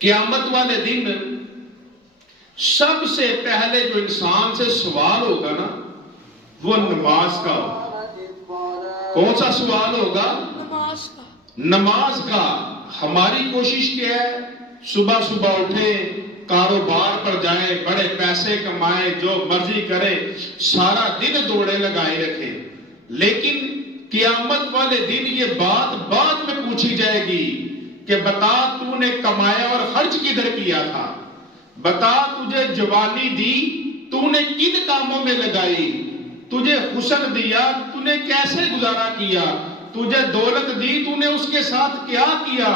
قیامت والے دن سب سے پہلے جو انسان سے سوال ہوگا نا وہ نماز کا ہوگا۔ کون سا سوال ہوگا؟ نماز کا۔ نماز کا۔ ہماری کوشش کیا ہے؟ صبح صبح اٹھیں، کاروبار پر جائیں، بڑے پیسے کمائیں، جو مرضی کریں، سارا دن دوڑے لگائے رکھیں، لیکن قیامت والے دن یہ بات بعد میں پوچھی جائے گی کہ بتا تو نے کمایا اور خرچ کدھر کیا تھا؟ بتا تجھے جوانی دی تو نے کن کاموں میں لگائی؟ تجھے حسن دیا تو نے کیسے گزارا کیا؟ تجھے دولت دی تو نے اس کے ساتھ کیا کیا؟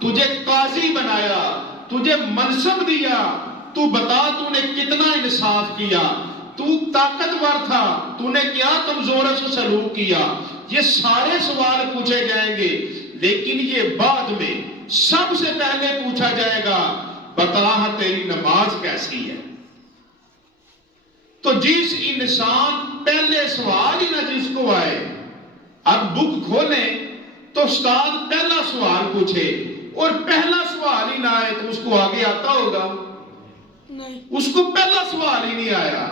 تجھے قاضی بنایا، تجھے منصب دیا، تو بتا تو نے کتنا انصاف کیا؟ تو طاقتور تھا، تو نے کیا کمزوروں سے سلوک کیا؟ یہ سارے سوال پوچھے جائیں گے، لیکن یہ بعد میں سب سے پہلے پوچھا جائے گا بتا تیری نماز کیسی ہے؟ تو جس انسان پہلے سوال ہی نہ جس کو آئے، اب بک کھولیں تو استاد پہلا سوال پوچھے اور پہلا سوال ہی نہ آئے تو اس کو آگے آتا ہوگا؟ نہیں، اس کو پہلا سوال ہی نہیں آیا،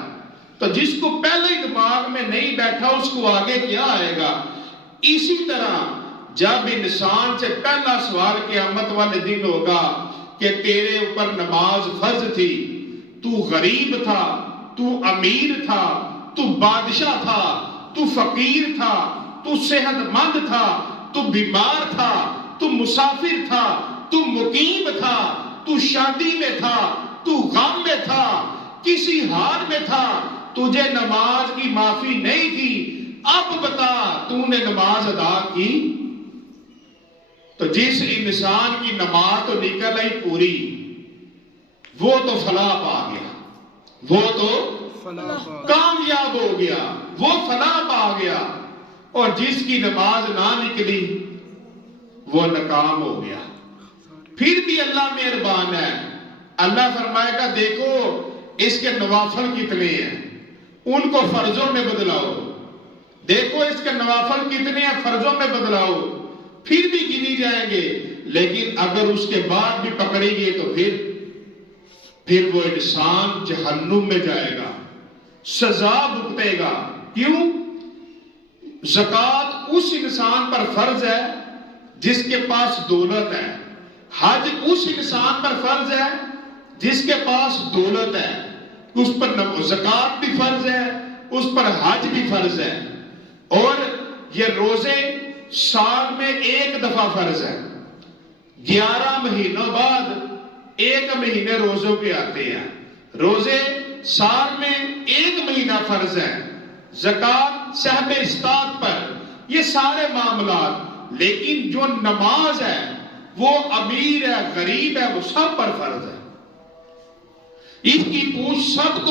تو جس کو پہلے ہی دماغ میں نہیں بیٹھا اس کو آگے کیا آئے گا؟ اسی طرح جب انسان سے پہلا سوال قیامت والے دن ہوگا کہ تیرے اوپر نماز فرض تھی، تو غریب تھا، تو امیر تھا، تو بادشاہ تھا، تو فقیر تھا، تو صحت مند تھا، تو بیمار تھا، تو مسافر تھا، تو مقیم تھا، تو شادی میں تھا، تو غم میں تھا، کسی حال میں تھا، تجھے نماز کی معافی نہیں تھی، اب بتا تو نے نماز ادا کی؟ تو جس انسان کی نماز تو نکل آئی پوری، وہ تو فلاح پا گیا، وہ تو کامیاب ہو گیا، وہ فلاح پا گیا، اور جس کی نماز نہ نکلی وہ ناکام ہو گیا۔ پھر بھی اللہ مہربان ہے، اللہ فرمائے گا دیکھو اس کے نوافل کتنے ہیں، ان کو فرضوں میں بدلاؤ، دیکھو اس کے نوافل کتنے ہیں، فرضوں میں بدلاؤ، پھر بھی گنی جائیں گے، لیکن اگر اس کے بعد بھی پکڑی گئی تو پھر وہ انسان جہنم میں جائے گا، سزا بھگتے گا۔ کیوں؟ زکوٰۃ اس انسان پر فرض ہے جس کے پاس دولت ہے، حج اس انسان پر فرض ہے جس کے پاس دولت ہے، اس پر زکوٰۃ بھی فرض ہے، اس پر حج بھی فرض ہے، اور یہ روزے سال میں ایک دفعہ فرض ہے، 11 مہینوں بعد ایک مہینے روزوں کے آتے ہیں، روزے سال میں ایک مہینہ فرض ہے، زکوٰۃ صاحب استطاعت پر، یہ سارے معاملات، لیکن جو نماز ہے وہ امیر ہے غریب ہے وہ سب پر فرض ہے، اس کی پوچھ سب کو